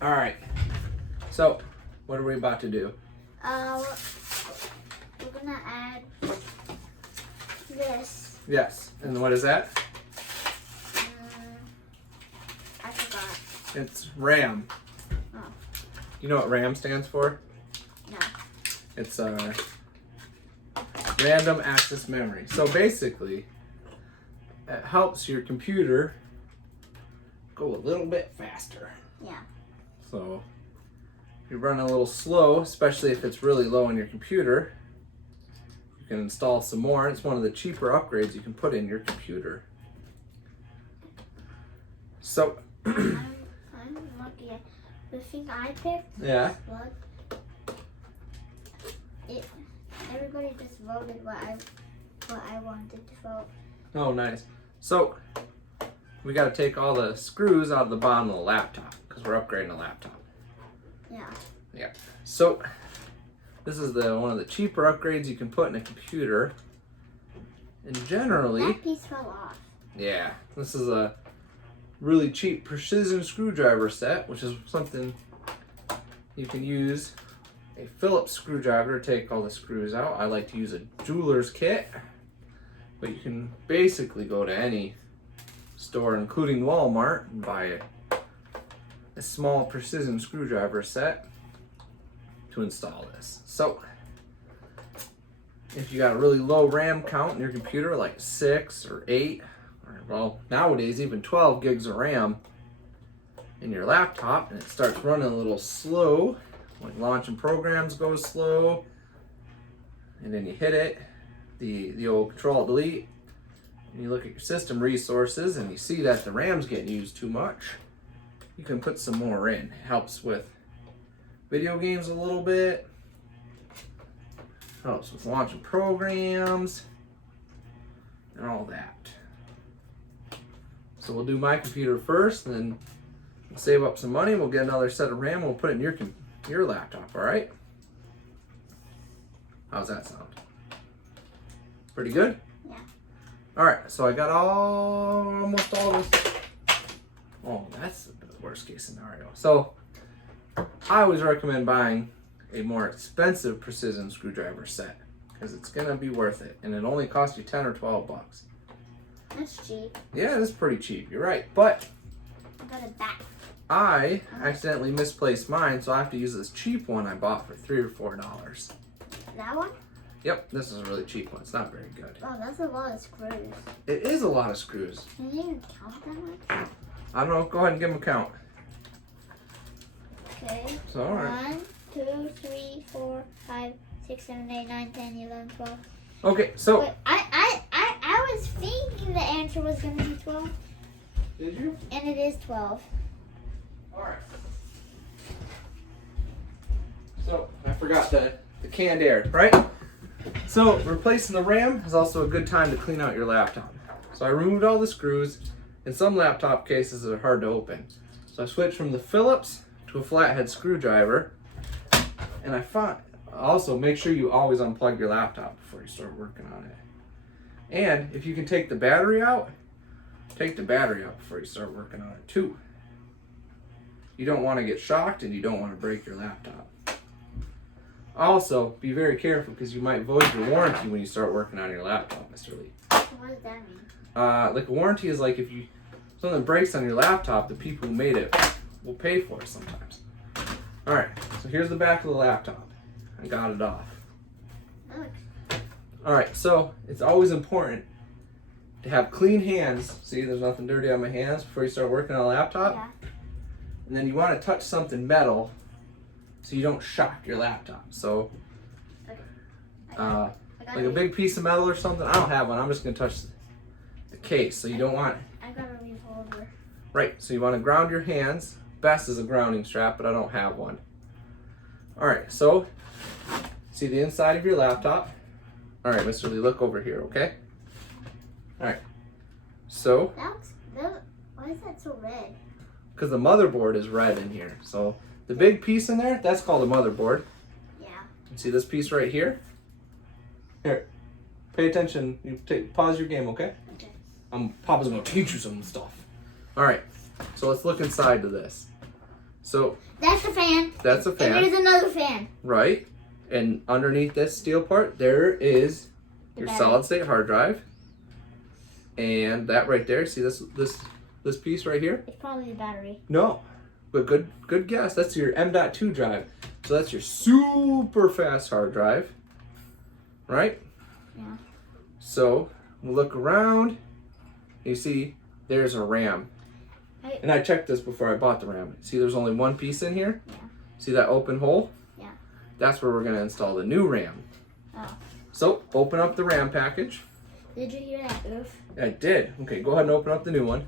All right. So, what are we about to do? We're gonna add this. Yes. And what is that? I forgot. It's RAM. Oh. You know what RAM stands for? No. It's random access memory. So basically, it helps your computer go a little bit faster. Yeah. So if you're running a little slow, especially if it's really low on your computer, you can install some more. It's one of the cheaper upgrades you can put in your computer. So I'm lucky. The thing I picked. yeah. Plug. Everybody just voted what I wanted to vote. Oh, nice. So we got to take all the screws out of the bottom of the laptop because we're upgrading a laptop. Yeah. Yeah. So this is one of the cheaper upgrades you can put in a computer. And generally, That piece fell off. yeah, this is a really cheap precision screwdriver set, which is something you can use a Phillips screwdriver to take all the screws out. I like to use a jeweler's kit, but you can basically go to any store, including Walmart, and buy a small precision screwdriver set to install this. So if you got a really low RAM count in your computer, like 6 or 8, or well, nowadays even 12 gigs of RAM in your laptop, and it starts running a little slow, like launching programs goes slow, and then you hit it, the old Control-Delete, and you look at your system resources and you see that the RAM's getting used too much, you can put some more in. It helps with video games a little bit, helps with launching programs, and all that. So we'll do my computer first, and then we'll save up some money, we'll get another set of RAM, we'll put it in your laptop, all right? How's that sound? Pretty good? Yeah. All right, so I got almost all this. Oh, that's the worst case scenario. So I always recommend buying a more expensive precision screwdriver set because it's gonna be worth it, and it only costs you 10 or 12 bucks. That's cheap. Yeah, it's pretty cheap, you're right, but I got it back. I accidentally misplaced mine, so I have to use this cheap one I bought for $3 or $4. That one? Yep, this is a really cheap one. It's not very good. Oh, that's a lot of screws. It is a lot of screws. Can you even count that much? I don't know. Go ahead and give them a count. Okay. So, all right. 1, 2, 3, 4, 5, 6, 7, 8, 9, 10, 11, 12. Okay, so. Wait, I was thinking the answer was going to be 12. Did you? And it is 12. All right. So, I forgot the canned air, right? So, replacing the RAM is also a good time to clean out your laptop. So, I removed all the screws. And some laptop cases are hard to open. So, I switched from the Phillips to a flathead screwdriver. And I found, also make sure you always unplug your laptop before you start working on it. And if you can take the battery out, take the battery out before you start working on it too. You don't want to get shocked and you don't want to break your laptop. Also, be very careful because you might void your warranty when you start working on your laptop, Mr. Lee. What does that mean? Like a warranty is like if something breaks on your laptop, the people who made it will pay for it sometimes. All right, so here's the back of the laptop. I got it off. Look. All right, so it's always important to have clean hands. See, there's nothing dirty on my hands before you start working on a laptop. Yeah. And then you want to touch something metal so you don't shock your laptop. So, like a big piece of metal or something. I don't have one. I'm just gonna touch the case. So you don't want. I got a revolver. Right. So you want to ground your hands. Best is a grounding strap, but I don't have one. All right. So see the inside of your laptop. All right, Mr. Lee, look over here. Okay. All right. So. Why is that so red? Because the motherboard is red in here. So the big piece in there, that's called a motherboard. Yeah. See this piece right here? Here, pay attention. You pause your game, okay? Okay. Papa's gonna teach you some stuff. All right, so let's look inside to this. So that's the fan. that's a fan. And there's another fan. Right. And underneath this steel part, there is your solid state hard drive. And that right there, see this piece right here? It's probably the battery. No. But good guess. That's your M.2 drive. So that's your super fast hard drive. Right? Yeah. So we'll look around. You see there's a RAM. And I checked this before I bought the RAM. See there's only one piece in here? Yeah. See that open hole? Yeah. That's where we're going to install the new RAM. Oh. So open up the RAM package. Did you hear that oof? I did. Okay, go ahead and open up the new one.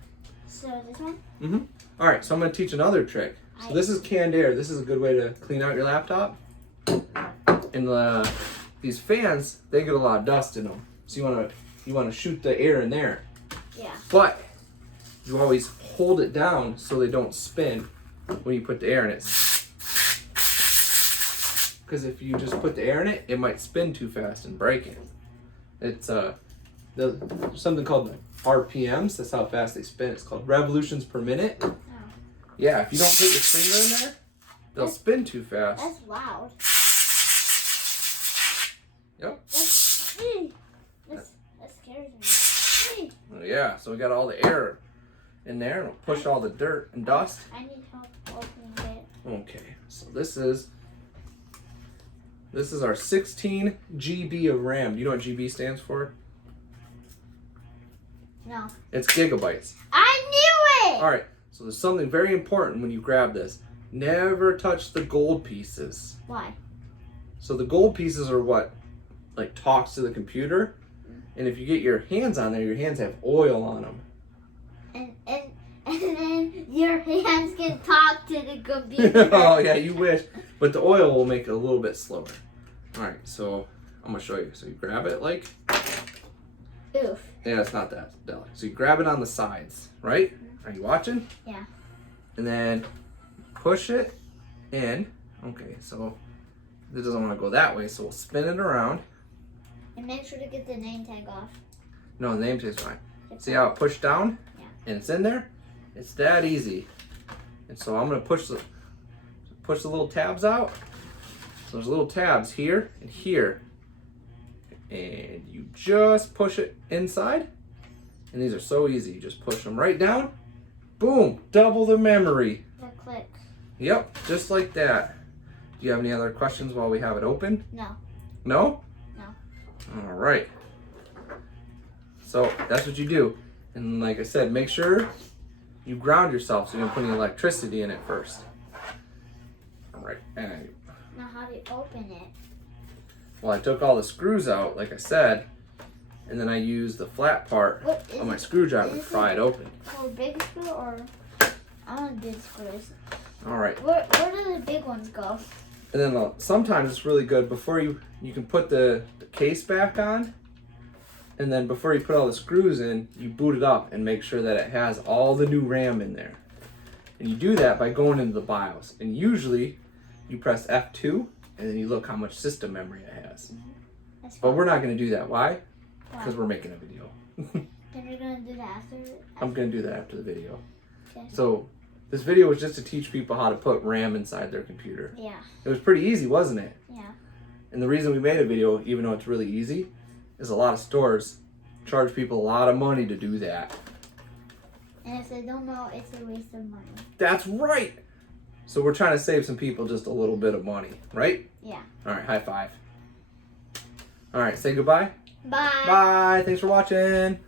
So this one? Mm-hmm. All right, so I'm going to teach another trick. So this is canned air. This is a good way to clean out your laptop. And these fans, they get a lot of dust in them. So you want to shoot the air in there. Yeah. But you always hold it down so they don't spin when you put the air in it. Because if you just put the air in it, it might spin too fast and break it. It's there's something called RPMs. That's how fast they spin. It's called revolutions per minute. Oh. Yeah, if you don't put your finger in there, they'll spin too fast. That's loud. Yep. That scares me. Oh, yeah, so we got all the air in there and it'll push all the dirt and dust. I need help opening it. Okay, so this is our 16 GB of RAM. Do you know what GB stands for? No. It's gigabytes. I knew it! All right, so there's something very important when you grab this. Never touch the gold pieces. Why? So the gold pieces are what like talks to the computer. And if you get your hands on there, your hands have oil on them. And then your hands can talk to the computer. Oh yeah, you wish. But the oil will make it a little bit slower. All right, so I'm gonna show you. So you grab it like. Oof. Yeah, it's not that delicate. So you grab it on the sides, right? Are you watching? Yeah. And then push it in. Okay, so it doesn't want to go that way, so we'll spin it around. And make sure to get the name tag off. No, the name tag's fine. See how it pushed down? Yeah. And it's in there? It's that easy. And so I'm gonna push the little tabs out. So there's little tabs here and here. And you just push it inside. And these are so easy. You just push them right down. Boom, double the memory. That clicks. Yep, just like that. Do you have any other questions while we have it open? No. No? No. All right. So that's what you do. And like I said, make sure you ground yourself so you don't put any electricity in it first. All right. And Now how do you open it? well, I took all the screws out, like I said, and then I used the flat part of my screwdriver to pry it open. For a big screw or I want big screws. All right. Where do the big ones go? And then sometimes it's really good before you can put the case back on. And then before you put all the screws in, you boot it up and make sure that it has all the new RAM in there. And you do that by going into the BIOS. And usually you press F2 and then you look how much system memory it has. But we're not going to do that. Why? Because we're making a video. Then you're going to do that after? I'm going to do that after the video. Okay. So this video was just to teach people how to put RAM inside their computer. Yeah. It was pretty easy, wasn't it? Yeah. And the reason we made a video, even though it's really easy, is a lot of stores charge people a lot of money to do that. And if they don't know, it's a waste of money. That's right! So we're trying to save some people just a little bit of money, right? Yeah. All right, high five. All right, say goodbye. Bye. Bye. Thanks for watching.